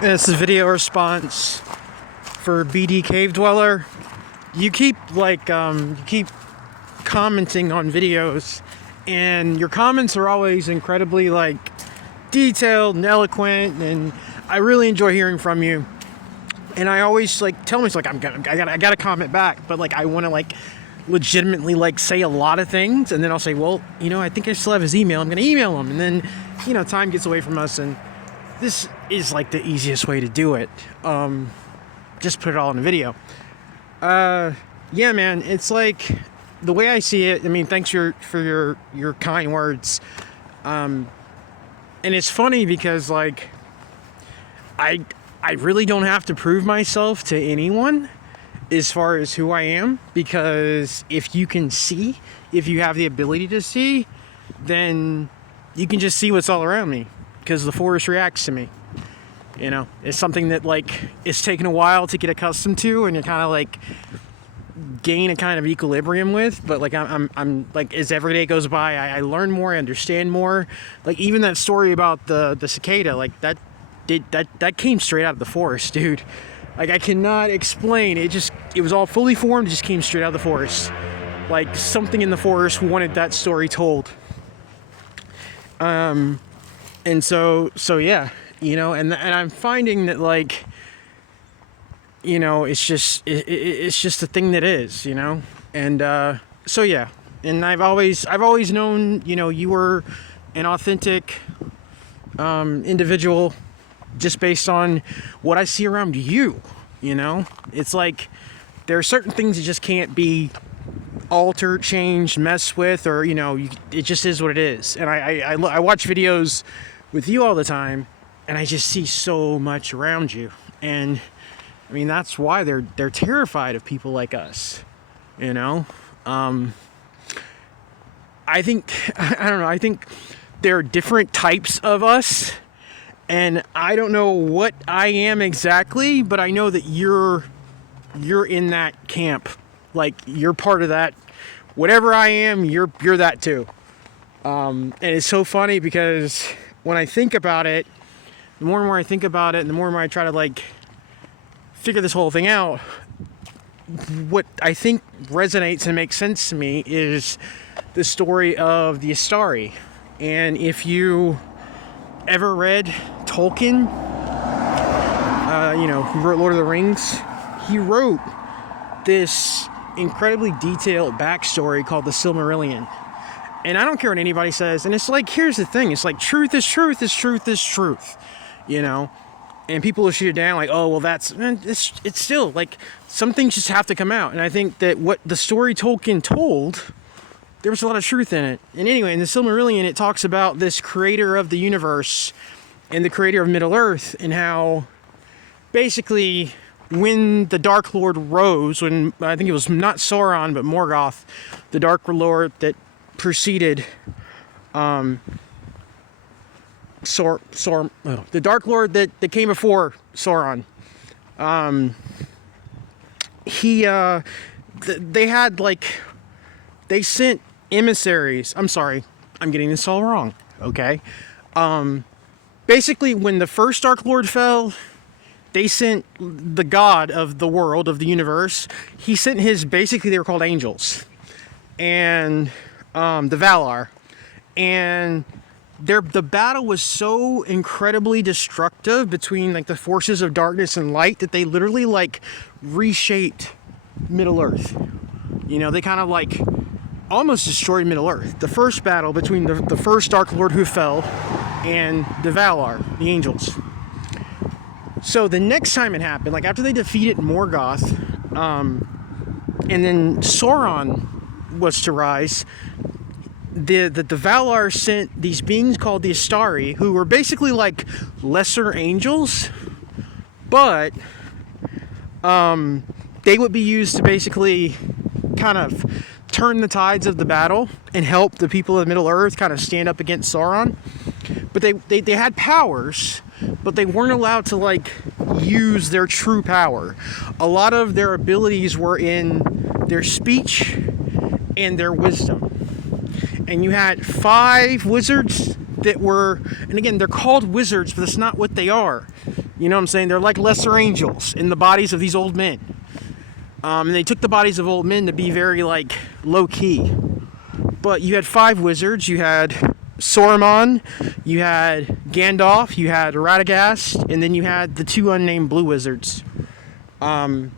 This is a video response for BD Cavedweller. You keep commenting on videos, and your comments are always incredibly detailed and eloquent, and I really enjoy hearing from you. And I always tell me I gotta comment back, but I want to legitimately say a lot of things, and then I'll say, well, I think I still have his email. I'm gonna email him, and then time gets away from us, and this is the easiest way to do it. Just put it all in a video. Yeah, man, it's the way I see it. I mean, thanks for your kind words. And it's funny because I really don't have to prove myself to anyone as far as who I am, because if you can see, if you have the ability to see, then you can just see what's all around me, because the forest reacts to me. It's something that it's taken a while to get accustomed to, and you kind of gain a kind of equilibrium with. But I'm as every day goes by, I learn more, I understand more. Even that story about the cicada, that came straight out of the forest, dude. I cannot explain. It was all fully formed. It just came straight out of the forest. Something in the forest wanted that story told. And so yeah, and I'm finding that it's just a thing that is, and so yeah. And I've always known, you were an authentic individual, just based on what I see around you. It's there are certain things that just can't be altered, changed, messed with, or it just is what it is. And I watch videos with you all the time, and I just see so much around you. And I mean, that's why they're terrified of people like us. I think I don't know. I think there are different types of us. And I don't know what I am exactly, but I know that you're in that camp. You're part of that. Whatever I am, you're that too. And it's so funny because when I think about it, the more and more I think about it, and the more and more I try to figure this whole thing out, what I think resonates and makes sense to me is the story of the Astari. And if you ever read Tolkien, who wrote Lord of the Rings, he wrote this incredibly detailed backstory called the Silmarillion. And I don't care what anybody says, and it's here's the thing, it's truth is truth is truth is truth, and people will shoot it down oh, well, it's still some things just have to come out. And I think that what the story Tolkien told, there was a lot of truth in it. And anyway, in the Silmarillion, it talks about this creator of the universe and the creator of Middle-earth, and how basically when the Dark Lord rose, when I think it was not Sauron but Morgoth, the Dark Lord that preceded the Dark Lord that came before Sauron, they had they sent emissaries. I'm sorry, I'm getting this all wrong. Okay. Basically, when the first Dark Lord fell, they sent the god of the world, of the universe. He sent they were called angels, and the Valar, and the battle was so incredibly destructive between the forces of darkness and light that they literally reshaped Middle-earth. They kind of almost destroyed Middle-earth. The first battle between the first Dark Lord who fell and the Valar, the angels. So the next time it happened, after they defeated Morgoth, and then Sauron was to rise, the Valar sent these beings called the Astari, who were basically lesser angels, but they would be used to basically kind of turn the tides of the battle and help the people of Middle-earth kind of stand up against Sauron. But they had powers, but they weren't allowed to use their true power. A lot of their abilities were in their speech and their wisdom. And you had 5 wizards that were, and again, they're called wizards, but that's not what they are. You know what I'm saying? They're like lesser angels in the bodies of these old men. And they took the bodies of old men to be very, like, low-key. But you had 5 wizards. You had Saruman, you had Gandalf, you had Radagast, and then you had the 2 unnamed blue wizards. And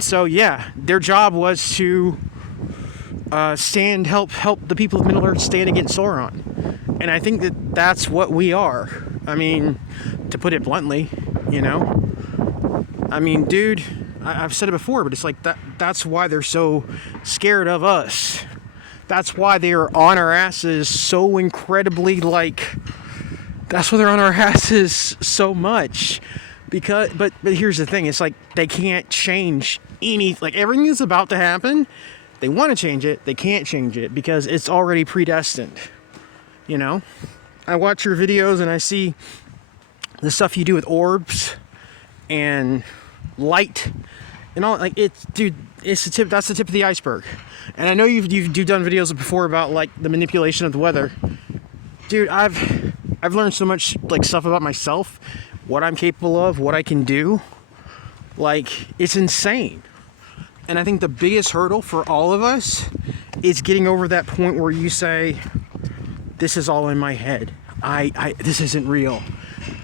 so, yeah, their job was to help the people of Middle-earth stand against Sauron. And I think that that's what we are. I mean, to put it bluntly, you know? I mean, dude, I've said it before, but it's like that's why they're so scared of us. That's why they're on our asses so incredibly, like, that's why they're on our asses so much. Because, but here's the thing, it's like they can't change like, everything that's about to happen, they want to change it, they can't change it because it's already predestined. You know? I watch your videos and I see the stuff you do with orbs and light and all, like, it's, dude, it's the tip. That's the tip of the iceberg. And I know you've done videos before about, like, the manipulation of the weather. Dude, I've learned so much, like, stuff about myself, what I'm capable of, what I can do. Like, it's insane. And I think the biggest hurdle for all of us is getting over that point where you say, this is all in my head. This isn't real.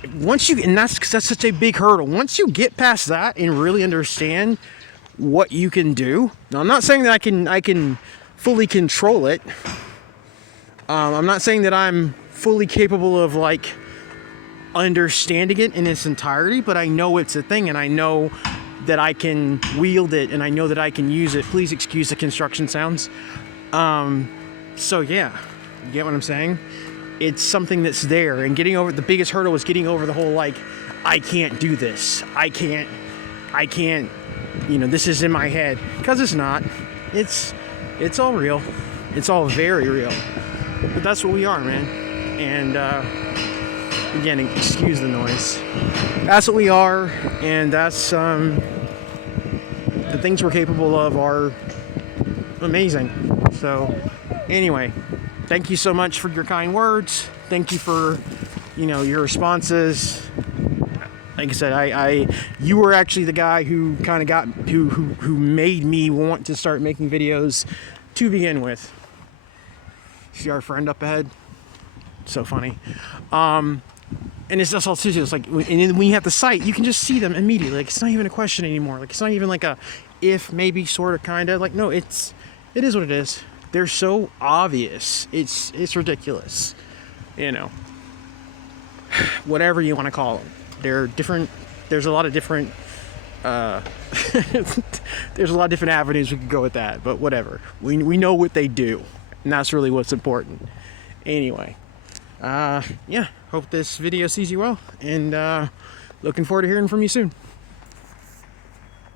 And that's such a big hurdle. Once you get past that and really understand what you can do. Now, I'm not saying that I can fully control it. I'm not saying that I'm fully capable of, like, understanding it in its entirety, but I know it's a thing, and I know that I can wield it, and I know that I can use it. Please excuse the construction sounds. So yeah, you get what I'm saying? It's something that's there, and the biggest hurdle was getting over the whole, like, I can't do this. I can't, you know, this is in my head. Because it's not. It's all real. It's all very real. But that's what we are, man. And, again, excuse the noise. That's what we are, and that's, the things we're capable of are amazing. So, anyway, thank you so much for your kind words. Thank you for, you know, your responses. Like I said, you were actually the guy who kind of who made me want to start making videos to begin with. See our friend up ahead? So funny. And it's just all too. It's like, and then when you have the site, you can just see them immediately. Like, it's not even a question anymore. Like, it's not even like a if, maybe, sort of, kind of. Like, no, it is what it is. They're so obvious. It's ridiculous. You know, whatever you want to call them. They're different. There's a lot of different. There's a lot of different avenues we could go with that. But whatever. We know what they do, and that's really what's important. Anyway. Yeah, hope this video sees you well, and looking forward to hearing from you soon.